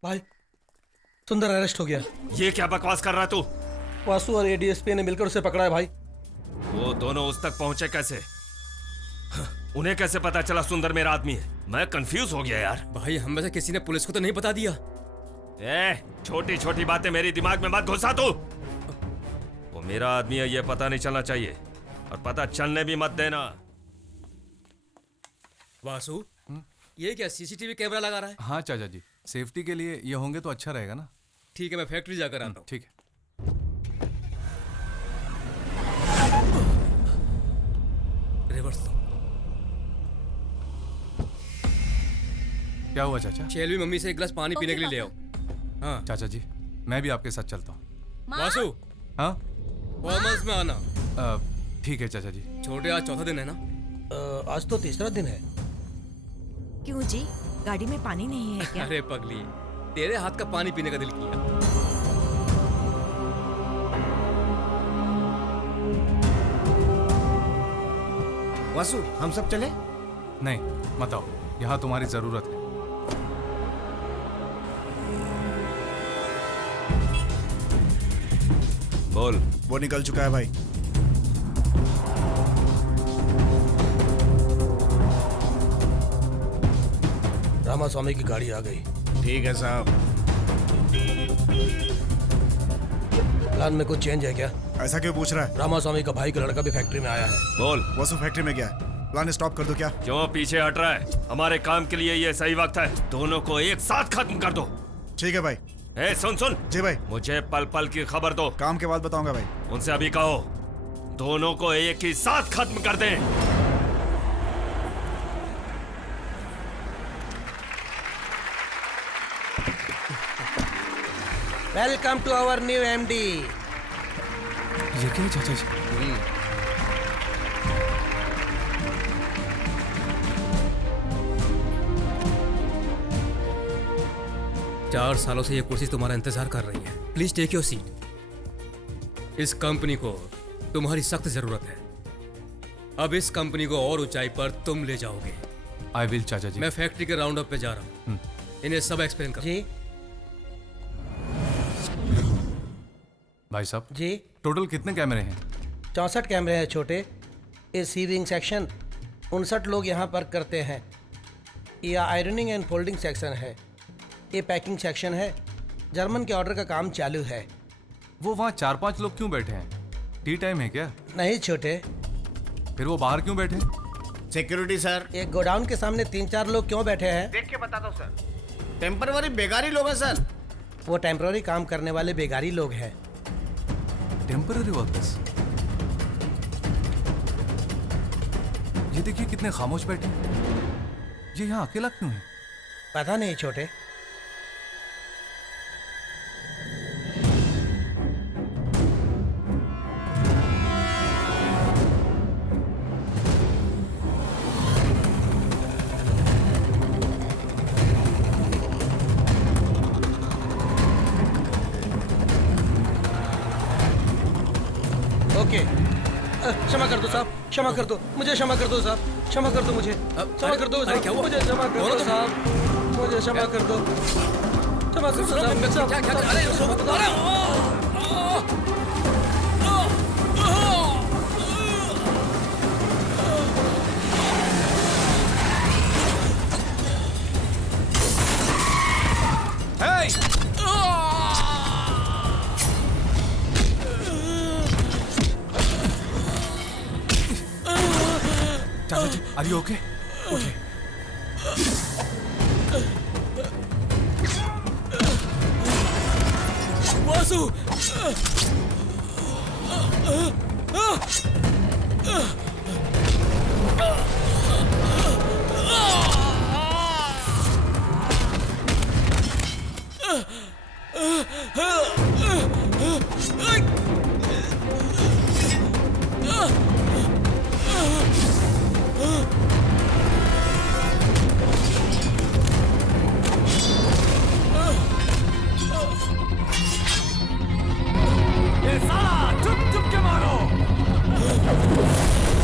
भाई सुंदर अरेस्ट हो गया। ये क्या बकवास कर रहा है तू? वासु और एडीएसपी ने मिलकर उसे पकड़ा है भाई। वो दोनों उस तक पहुंचे कैसे? उन्हें कैसे पता चला सुंदर मेरा आदमी है? मैं कंफ्यूज हो गया यार। भाई हम में से किसी ने पुलिस को तो नहीं बता दिया? छोटी छोटी बातें मेरी दिमाग में मत घुसा तू। वो मेरा आदमी है ये पता नहीं चलना चाहिए, और पता चलने भी मत देना। वासु, ये क्या सीसीटीवी कैमरा लगा रहा है? हाँ चाचा जी, सेफ्टी के लिए ये होंगे तो अच्छा रहेगा ना। ठीक है, मैं फैक्ट्री जाकर आता हूँ। ठीक है। रिवर्स दो। क्या हुआ चाचा? शेलवी मम्मी से एक गिलास पानी पीने के लिए ले आओ। हाँ चाचा जी, मैं भी आपके साथ चलता हूँ। वासु, हाँ कॉमर्स में आना। ठीक है चाचा जी। छोटे, आज चौथा दिन है ना? आज तो तीसरा दिन है। क्यों जी, गाड़ी में पानी नहीं है क्या? अरे पगली, तेरे हाथ का पानी पीने का दिल किया। वासु, हम सब चले? नहीं मत आओ, यहाँ तुम्हारी जरूरत है। बोल। वो निकल चुका है भाई। रामास्वामी की गाड़ी आ गई। ठीक है साहब। प्लान में कुछ चेंज है क्या? ऐसा क्यों पूछ रहा है? रामास्वामी का भाई का लड़का भी फैक्ट्री में आया है। बोल। वासु फैक्ट्री में गया है। प्लान स्टॉप कर दो क्या? क्यों पीछे हट रहा है? हमारे काम के लिए ये सही वक्त है। दोनों को एक साथ खत्म कर दो। ठीक है भाई। सुन सुन। जी भाई। मुझे पल पल की खबर दो। काम के बाद बताऊंगा भाई। उनसे अभी कहो दोनों को एक ही साथ खत्म कर दें। Welcome to our new MD. ये क्या है चाचा जी? 4 सालों से ये कुर्सी तुम्हारा इंतजार कर रही है। Please take your seat. इस कंपनी को तुम्हारी सख्त जरूरत है। अब इस कंपनी को और ऊंचाई पर तुम ले जाओगे। आई विल चाचा जी। मैं फैक्ट्री के राउंड अप पे जा रहा हूँ। इन्हें सब एक्सप्लेन करो। जी भाई साहब जी। टोटल कितने कैमरे हैं? 64 कैमरे हैं छोटे। ये सीविंग सेक्शन 59 लोग यहाँ पर करते हैं। ये आयरनिंग एंड फोल्डिंग सेक्शन है। ये पैकिंग सेक्शन है। जर्मन के ऑर्डर का काम चालू है। वो वहाँ 4-5 लोग क्यों बैठे हैं? टी टाइम है क्या? नहीं छोटे। फिर वो बाहर क्यों बैठे? Security sir. एक गोडाउन के सामने 3-4 लोग क्यों बैठे हैं? देख के बता दो सर। टेम्पररी बेगारी लोग हैं सर। वो टेम्पररी काम करने वाले बेगारी लोग हैं। Temporary workers. ये देखिए कितने खामोश बैठे हैं। ये यहाँ अकेला क्यों है? पता नहीं छोटे। ओके, क्षमा कर दो साहब, क्षमा कर दो, मुझे क्षमा कर दो साहब, क्षमा कर दो मुझे, क्षमा कर दो अरे क्या साहब, हुआ? मुझे क्षमा कर दो साहब, मुझे क्षमा कर दो, क्षमा कर दो साहब, क्या क्या अरे क्षमा कर दो। चाचा जी, आर यू ओके? उठे। वासु, चुप चुप के मारो।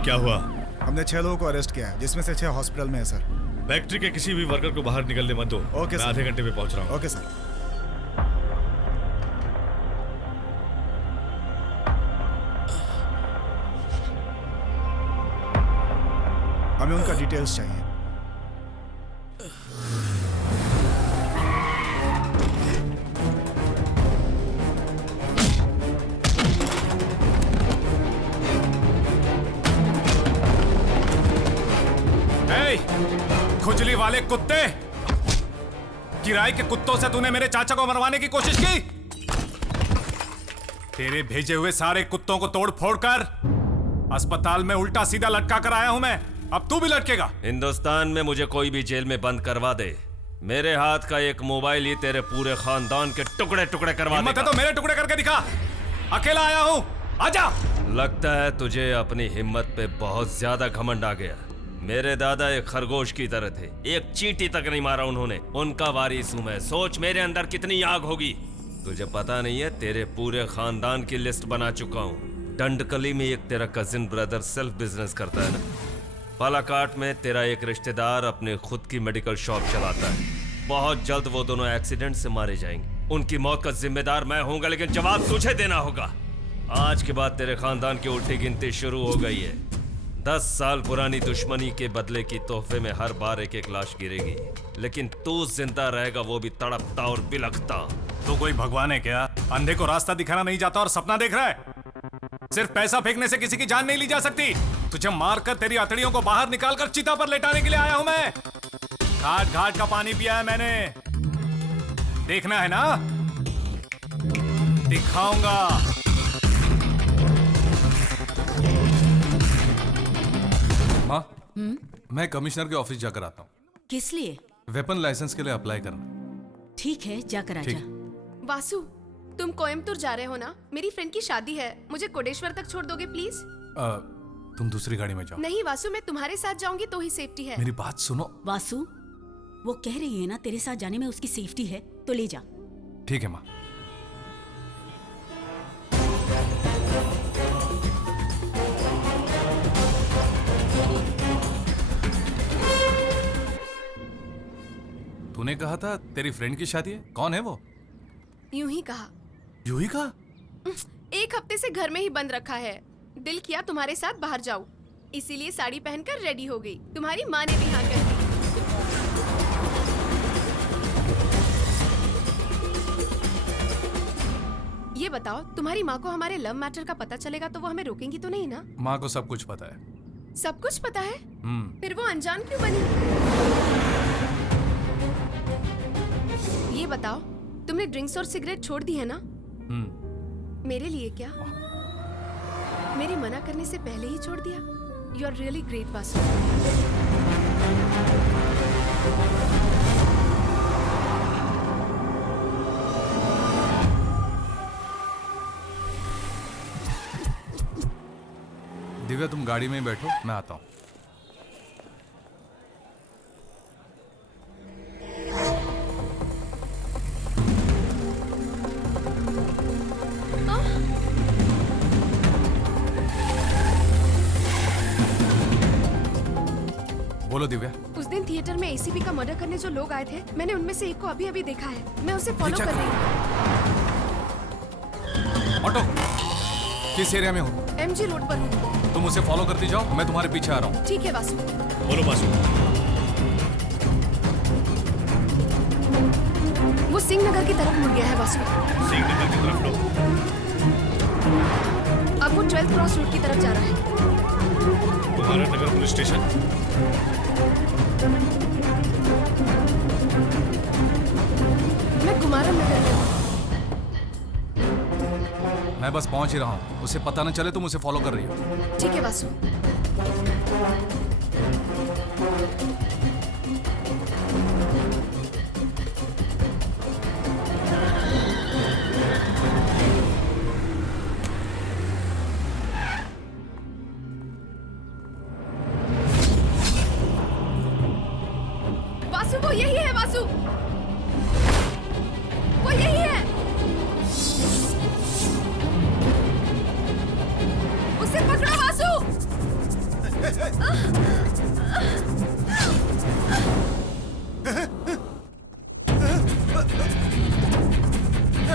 क्या हुआ? हमने 6 लोगों को अरेस्ट किया है, जिसमें से 6 हॉस्पिटल में है सर। फैक्ट्री के किसी भी वर्कर को बाहर निकलने मत दो। ओके मैं सर। आधे घंटे में पहुंच रहा हूँ। Okay sir. हमें उनका डिटेल्स चाहिए। खुजली वाले कुत्ते, किराए के कुत्तों से तूने मेरे चाचा को मरवाने की कोशिश की। तेरे भेजे हुए सारे कुत्तों को तोड़ फोड़ कर अस्पताल में उल्टा सीधा लटका कर आया हूं मैं। अब तू भी लटकेगा। हिंदुस्तान में मुझे कोई भी जेल में बंद करवा दे, मेरे हाथ का एक मोबाइल ही तेरे पूरे खानदान के टुकड़े टुकड़े करवा हिम्मत है तो मेरे टुकड़े करके दिखा। अकेला आया हूं, आजा। लगता है तुझे अपनी हिम्मत पे बहुत ज्यादा घमंड आ गया। मेरे दादा एक खरगोश की तरह थे, एक चींटी तक नहीं मारा उन्होंने। उनका वारिस हूं मैं। सोच मेरे अंदर कितनी आग होगी। तुझे पता नहीं है, तेरे पूरे खानदान की लिस्ट बना चुका हूँ। डंडकली में एक तेरा कजिन ब्रदर सेल्फ बिजनेस करता है ना। पालाकाट में तेरा एक रिश्तेदार अपने खुद की मेडिकल शॉप चलाता है। बहुत जल्द वो दोनों एक्सीडेंट से मारे जाएंगे। उनकी मौत का जिम्मेदार मैं होऊंगा, लेकिन जवाब तुझे देना होगा। आज के बाद तेरे खानदान की उल्टी गिनती शुरू हो गई है। 10 साल पुरानी दुश्मनी के बदले की तोहफे में हर बार एक एक लाश गिरेगी, लेकिन तू जिंदा रहेगा, वो भी तड़पता और बिलखता। तू कोई भगवान है क्या? अंधे को रास्ता दिखाना नहीं जाता और सपना देख रहा है। सिर्फ पैसा फेंकने से किसी की जान नहीं ली जा सकती। तुझे मारकर तेरी अतड़ियों को बाहर निकालकर चिता पर लेटाने के लिए आया हूं मैं। घाट घाट का पानी पिया है मैंने। देखना है ना? दिखाऊंगा। माँ, मैं कमिश्नर के ऑफिस जाकर आता हूँ। किस लिए? वेपन लाइसेंस के लिए अप्लाई करना। ठीक है, जाकर आजा। वासु, तुम कोयम्बतूर जा रहे हो ना? मेरी फ्रेंड की शादी है, मुझे कोडेश्वर तक छोड़ दोगे प्लीज? तुम दूसरी गाड़ी में जाओ। नहीं वासु, मैं तुम्हारे साथ जाऊंगी तो ही सेफ्टी है। मेरी बात सुनो। वासु, वो कह रही है ना तेरे साथ जाने में उसकी सेफ्टी है, तो ले जा। ठीक है माँ। तूने कहा था तेरी फ्रेंड की शादी है, कौन है वो? यूं ही कहा। यूं ही कहा? 1 हफ्ते से घर में ही बंद रखा है। दिल किया तुम्हारे साथ बाहर जाऊं, इसीलिए साड़ी पहनकर रेडी हो गई। तुम्हारी माँ ने भी हाँ कर दी। ये बताओ, तुम्हारी माँ को हमारे लव मैटर का पता चलेगा तो वो हमें रोकेंगी तो नहीं ना? माँ को सब कुछ पता है। सब कुछ पता है? फिर वो अनजान क्यों बनी? ये बताओ, तुमने ड्रिंक्स और सिगरेट छोड़ दी है ना? मेरे लिए क्या? मेरे मना करने से पहले ही छोड़ दिया? You are really great Vasu. Divya, तुम गाड़ी में ही बैठो, मैं आता हूँ। बोलो दिव्या। उस दिन थिएटर में एसीपी का मर्डर करने जो लोग आए थे, मैंने उनमें से एक को अभी अभी देखा है। मैं उसे फॉलो कर रही हूँ। ऑटो, किस एरिया में हो? MG रोड पर हूँ। तुम उसे फॉलो करती जाओ, मैं तुम्हारे पीछे आ रहा हूँ। ठीक है वासु। बोलो वासु। वो सिंह नगर की तरफ मुड़ गया है वासु। सिंह नगर की तरफ लो। अब वो 12th क्रॉस रोड की तरफ जा रहा है। तुम्हारा नगर पुलिस स्टेशन? मैं कुमारन नगर में हूँ। मैं बस पहुंच ही रहा हूँ, उसे पता न चले तुम उसे फॉलो कर रही हो। ठीक है वासु। वासु, वो यही है वासु, वो यही है। उसे पकड़ो वासु।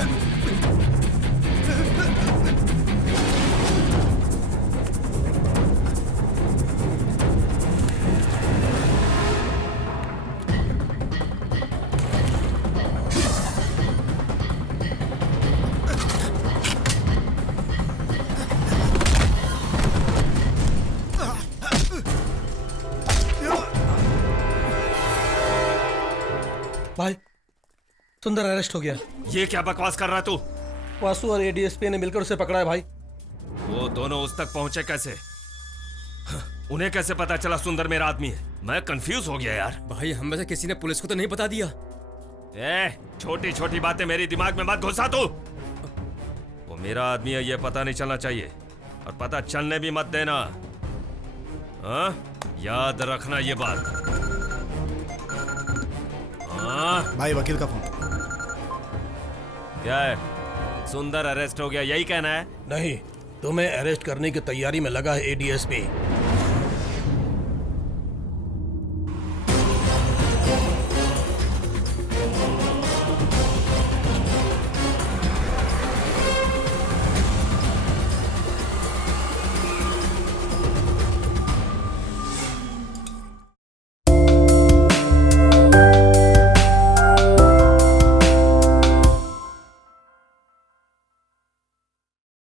भाई सुंदर अरेस्ट हो गया। ये क्या बकवास कर रहा है तू? वासु और एडीएसपी ने मिलकर उसे पकड़ा है भाई। वो दोनों उस तक पहुंचे कैसे? उन्हें कैसे पता चला सुंदर मेरा आदमी है? मैं कंफ्यूज हो गया यार। भाई हम में से किसी ने पुलिस को तो नहीं बता दिया। छोटी छोटी बातें मेरी दिमाग में मत घुसा तू। वो मेरा आदमी है ये पता नहीं चलना चाहिए, और पता चलने भी मत देना। हाँ? याद रखना ये बात। हाँ? भाई वकील का फोन। क्या है? सुंदर अरेस्ट हो गया यही कहना है? नहीं, तुम्हें अरेस्ट करने की तैयारी में लगा है एडीएसपी।